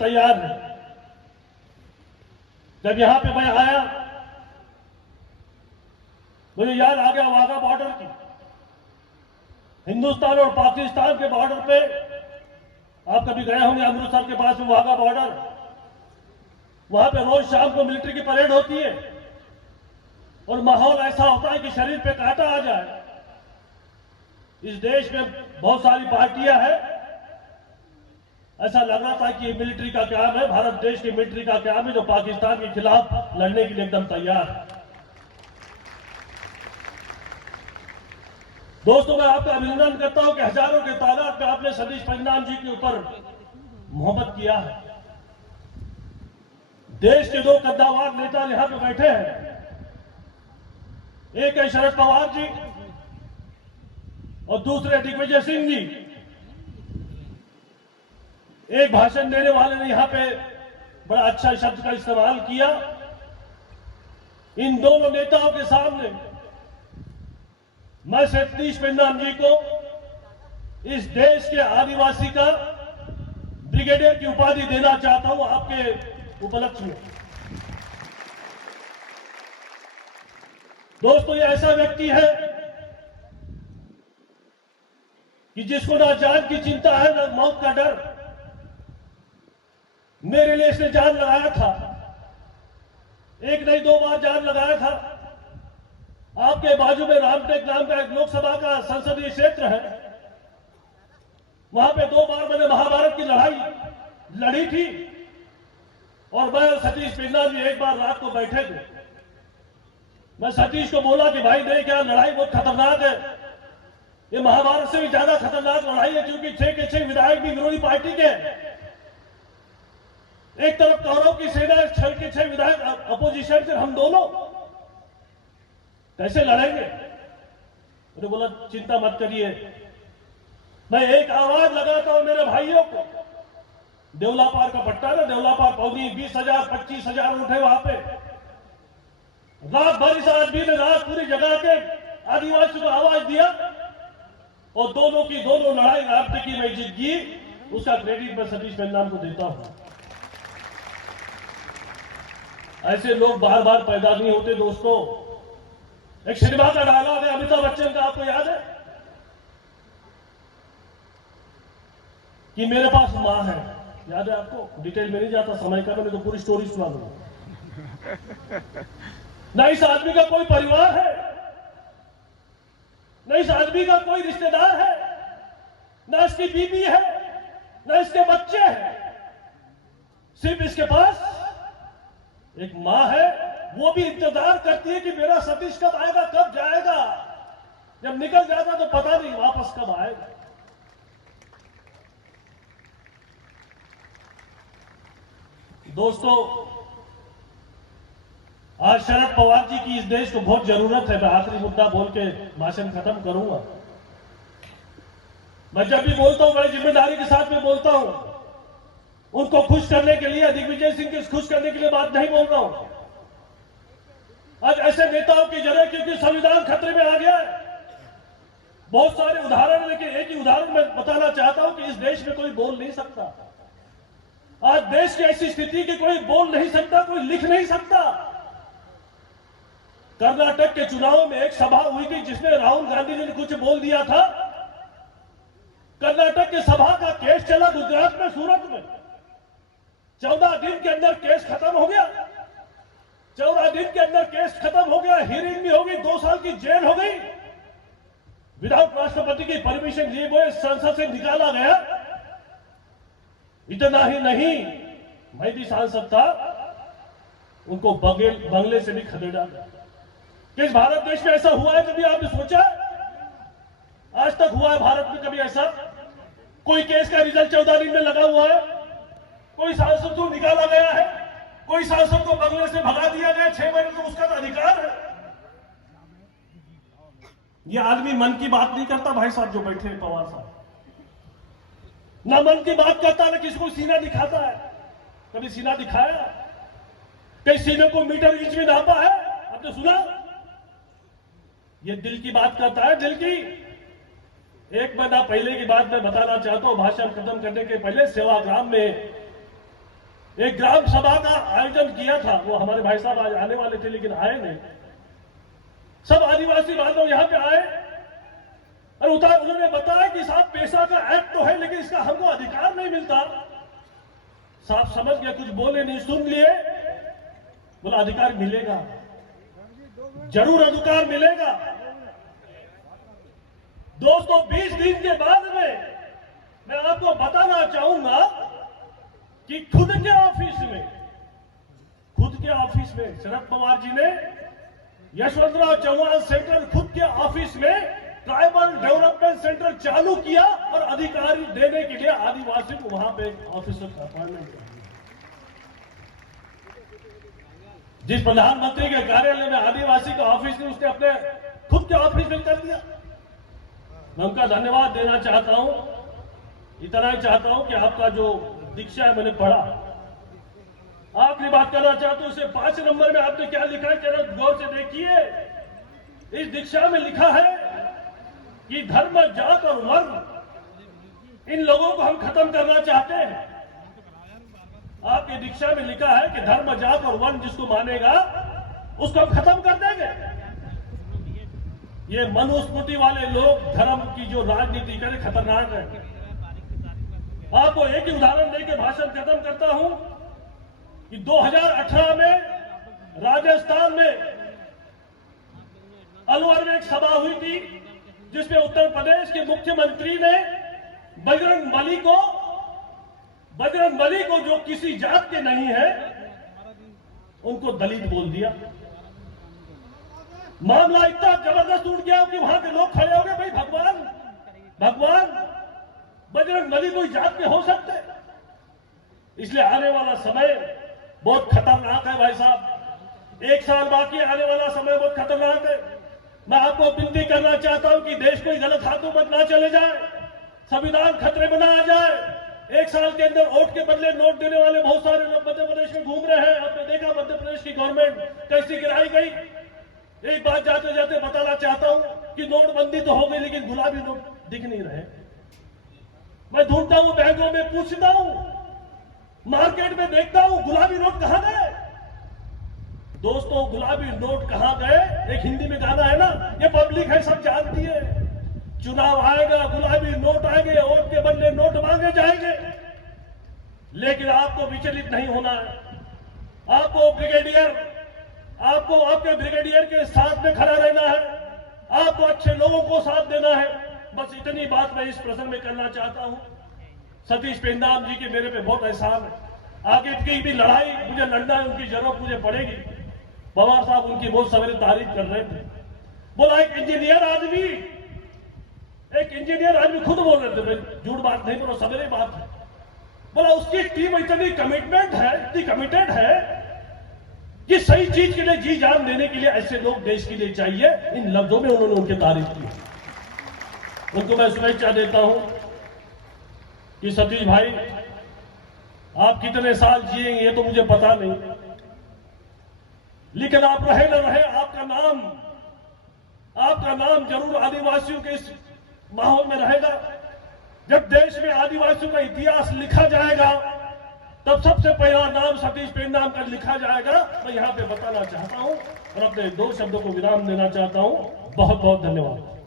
तैयार हैं। जब यहां पे मैं आया, मुझे याद आ गया वाघा बॉर्डर की। हिंदुस्तान और पाकिस्तान के बॉर्डर पे आप कभी गए होंगे, अमृतसर के पास में वाघा बॉर्डर, वहां पे रोज शाम को मिलिट्री की परेड होती है और माहौल ऐसा होता है कि शरीर पे कांटा आ जाए। इस देश में बहुत सारी पार्टियां हैं, ऐसा लग रहा था कि ये मिलिट्री का काम है, भारत देश की मिलिट्री का काम है जो पाकिस्तान के खिलाफ लड़ने के लिए एकदम तैयार है। दोस्तों, मैं आपका अभिनंदन करता हूं कि हजारों के तादाद में आपने सतीश परिणाम जी के ऊपर मोहब्बत किया है। देश के दो कद्दावर नेता यहां पे बैठे हैं, एक है शरद पवार जी और दूसरे दिग्विजय सिंह जी। एक भाषण देने वाले ने यहां पे बड़ा अच्छा शब्द का इस्तेमाल किया। इन दोनों नेताओं के सामने मैं सतीश परिणाम जी को इस देश के आदिवासी का ब्रिगेडियर की उपाधि देना चाहता हूं आपके उपलक्ष्य में। दोस्तों, ये ऐसा व्यक्ति है कि जिसको ना जान की चिंता है ना मौत का डर। मेरे लिए इसने जान लगाया था, एक नहीं दो बार जान लगाया था। आपके बाजू में रामटेक नाम का एक लोकसभा का संसदीय क्षेत्र है, वहां पे 2 बार मैंने महाभारत की लड़ाई लड़ी थी और मैं सतीश परिणाम जी एक बार रात को बैठे थे। मैं सतीश को बोला कि भाई नहीं, क्या लड़ाई बहुत खतरनाक है, ये महाभारत से भी ज्यादा खतरनाक लड़ाई है, क्योंकि 6 के 6 विधायक भी विरोधी पार्टी के हैं। एक तरफ कौरव की सेना, 6 के 6 विधायक अपोजिशन से, हम दोनों कैसे लड़ेंगे। मैंने बोला चिंता मत करिए, मैं एक आवाज लगाता हूं मेरे भाइयों को। देवलापार का पट्टा ना, देवलापार पौनी 20,000 25,000 उठे वहां पे। रात भर इस आदमी ने रात पूरी जगह के आदिवासियों को आवाज दिया और दोनों की दोनों लड़ाई रामटेक की में जीत गई। उसका क्रेडिट मैं सतीश परिणाम को देता हूं। ऐसे लोग बार बार पैदा नहीं होते दोस्तों। एक सिनेमा का डायलॉग है अमिताभ बच्चन का, आपको याद है कि मेरे पास मां है, याद है आपको? डिटेल में नहीं जाता, समय का मैंने तो पूरी स्टोरी सुना दूंगा। न इस आदमी का कोई परिवार है, न इस आदमी का कोई रिश्तेदार है, न इसकी बीवी है, न इसके बच्चे हैं। सिर्फ इसके पास एक मां है, वो भी इंतजार करती है कि मेरा सतीश कब आएगा, कब जाएगा। जब निकल जाता तो पता नहीं वापस कब आएगा। दोस्तों, आज शरद पवार जी की इस देश को बहुत जरूरत है। मैं आखिरी मुद्दा बोल के भाषण खत्म करूंगा। मैं जब भी बोलता हूं बड़ी जिम्मेदारी के साथ में बोलता हूं। उनको खुश करने के लिए, दिग्विजय सिंह को खुश करने के लिए बात नहीं बोल रहा हूं। आज ऐसे नेताओं की जरूरत, क्योंकि संविधान खतरे में आ गया है। बहुत सारे उदाहरण, लेकिन एक ही उदाहरण मैं बताना चाहता हूं कि इस देश में कोई बोल नहीं सकता। आज देश की ऐसी स्थिति कि कोई बोल नहीं सकता, कोई लिख नहीं सकता। कर्नाटक के चुनाव में एक सभा हुई थी जिसमें राहुल गांधी जी ने कुछ बोल दिया था। कर्नाटक के सभा का केस चला गुजरात में, सूरत में। 14 दिन के अंदर केस खत्म हो गया। 14 दिन के अंदर केस खत्म हो गया, हियरिंग भी हो गई, 2 साल की जेल हो गई। विदाउट राष्ट्रपति की परमिशन लिए हुए संसद से निकाला गया। इतना ही नहीं, मैं भी सांसद था, उनको बंगले से भी खदेड़ा गया। किस भारत देश में ऐसा हुआ है कभी आपने सोचा? आज तक हुआ है भारत में कभी ऐसा? कोई केस का रिजल्ट 14 दिन में लगा हुआ है? कोई सांसद को निकाला गया है? कोई सांसद को बंगले से भगा दिया गया? 6 महीने तो उसका तो अधिकार है। ये आदमी मन की बात नहीं करता भाई साहब, जो बैठे हैं पवार साहब। ना मन की बात करता, ना किसी को सीना दिखाता है। कभी सीना दिखाया? कई सीने को मीटर इंच में नापा है? आपने सुना? ये दिल की बात करता है, दिल की। एक महीना पहले की बात मैं बताना चाहता हूं, भाषण खत्म करने के पहले सेवाग्राम में एक ग्राम सभा का आयोजन किया था। वो हमारे भाई साहब आज आने वाले थे लेकिन आए नहीं। सब आदिवासी बांधव यहां पे आए और उन्होंने बताया कि साहब पैसा का एक्ट तो है लेकिन इसका हमको अधिकार नहीं मिलता। साहब समझ गए, कुछ बोले नहीं, सुन लिए। बोला अधिकार मिलेगा, जरूर अधिकार मिलेगा। दोस्तों 20 दिन के बाद में मैं आपको बताना चाहूंगा कि खुद के ऑफिस में शरद पवार जी ने यशवंतराव चौहान सेंटर खुद के ऑफिस में ट्राइबल डेवलपमेंट सेंटर चालू किया और अधिकारी देने के लिए आदिवासी को वहां पे ऑफिसर का अपॉइंटमेंट किया। जिस प्रधानमंत्री के कार्यालय में आदिवासी का ऑफिस नहीं, उसने अपने खुद के ऑफिस में कर दिया। मैं उनका धन्यवाद देना चाहता हूं। इतना ही चाहता हूं कि आपका जो दीक्षा है मैंने पढ़ा। आखिरी बात करना चाहता हूं, उसे 5 नंबर में आपने क्या लिखा है जरा गौर से देखिए। इस दीक्षा में लिखा है कि धर्म, जात और वर्ण, इन लोगों को हम खत्म करना चाहते हैं। आपकी दीक्षा में लिखा है कि धर्म, जात और वर्ण जिसको मानेगा उसको हम खत्म कर देंगे। ये मनुस्मृति वाले लोग धर्म की जो राजनीति करें खतरनाक है। आपको एक ही उदाहरण देकर भाषण खत्म करता हूं कि 2018 में राजस्थान में अलवर में एक सभा हुई थी जिसमें उत्तर प्रदेश के मुख्यमंत्री ने बजरंग बली को जो किसी जात के नहीं है उनको दलित बोल दिया। मामला इतना जबरदस्त उठ गया कि वहां के लोग खड़े हो गए, भाई भगवान बजरंग बली कोई जात के हो सकते। इसलिए आने वाला समय बहुत खतरनाक है भाई साहब। 1 साल बाकी, आने वाला समय बहुत खतरनाक है। मैं आपको विनती करना चाहता हूं कि देश कोई गलत हाथों में ना चले जाए, संविधान खतरे में ना आ जाए। 1 साल के अंदर वोट के बदले नोट देने वाले बहुत सारे लोग मध्य प्रदेश में घूम रहे हैं। आपने देखा मध्य प्रदेश की गवर्नमेंट कैसी गिराई गई। एक बात जाते जाते बताना चाहता हूं कि नोटबंदी तो हो गई लेकिन गुलाबी नोट दिख नहीं रहे। मैं ढूंढता हूं, बैंकों में पूछता हूं, मार्केट में देखता हूं, गुलाबी नोट कहां गए। दोस्तों गुलाबी नोट कहां गए, एक हिंदी में गाना है ना, ये पब्लिक है सब जानती है। चुनाव आएगा, गुलाबी नोट आएंगे, वोट के बदले नोट मांगे जाएंगे। लेकिन आपको विचलित नहीं होना है। आपको आपके ब्रिगेडियर के साथ में खड़ा रहना है। आपको अच्छे लोगों को साथ देना है। बस इतनी बात मैं इस प्रसंग में करना चाहता हूं। सतीश पेंदाम जी के मेरे पे बहुत एहसान है। आगे की भी लड़ाई मुझे लड़ना है, उनकी जरूरत मुझे पड़ेगी। पवार साहब उनकी बहुत सवेरे तारीफ कर रहे थे। बोला एक इंजीनियर आदमी खुद बोल रहे थे, झूठ बात नहीं बोलो, सवेरे बात है। बोला उसकी टीम इतनी कमिटेड है कि सही चीज के लिए जी जान देने के लिए ऐसे लोग देश के लिए चाहिए। इन लफ्जों में उन्होंने उनकी तारीफ की। उनको मैं शुभेच्छा देता हूं कि सतीश भाई आप कितने साल जिएंगे ये तो मुझे पता नहीं, लेकिन आप रहे न रहे आपका नाम जरूर आदिवासियों के इस माहौल में रहेगा। जब देश में आदिवासियों का इतिहास लिखा जाएगा तब सबसे पहला नाम सतीश पेंदाम का लिखा जाएगा। मैं यहां पे बताना चाहता हूं और अपने 2 शब्दों को विराम देना चाहता हूं। बहुत बहुत धन्यवाद।